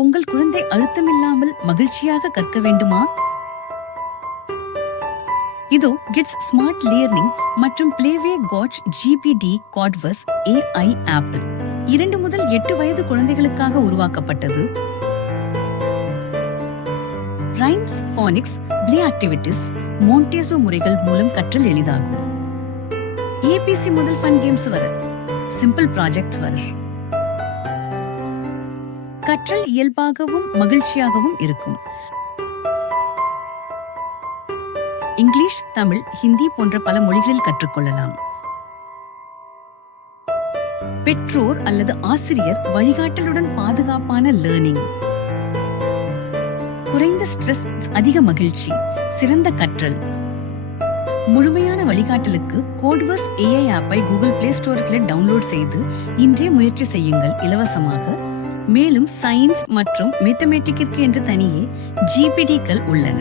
உங்கள் குழந்தை அழுத்தமில்லாமல் மகிழ்ச்சியாக கற்க வேண்டுமா? இதோ கிட்ஸ் ஸ்மார்ட் லேர்னிங் மற்றும் பிளேவே காட்ச் ஜிபிடி காட்வஸ் AI ஆப்பிள் 2 முதல் 8 வயது குழந்தைகளுக்காக உருவாக்கப்பட்டது. ரைம்ஸ், ஃபோனிக்ஸ், பிளே ஆக்டிவிட்டிஸ், மோண்டேசோ முறைகள் மூலம் கற்றல் எளிதாகும். ஏபிசி முதல் ஃபன் கேம்ஸ் வர, சிம்பிள் ப்ராஜெக்ட்ஸ் வர. கற்றல் இயல்பாகவும் மகிழ்ச்சியாகவும் இருக்கும். இங்கிலீஷ், தமிழ், ஹிந்தி போன்ற பல மொழிகளில் கற்றுக்கொள்ளலாம். பெற்றோர் அல்லது ஆசிரியர் வழிகாட்டலுடன் பாதுகாப்பான லேர்னிங். குறைந்த ஸ்ட்ரெஸ், அதிக மகிழ்ச்சி, சிறந்த கற்றல். முழுமையான வழிகாட்டலுக்கு கோட்வர்ஸ் AI ஆப்பை கூகுள் பிளே ஸ்டோரில் டவுன்லோட் செய்து இன்றே முயற்சி செய்யுங்கள் இலவசமாக. மேலும் சயின்ஸ் மற்றும் மேத்தமேட்டிக்கிற்கு என்று தனியே GPDக்கள் உள்ளன.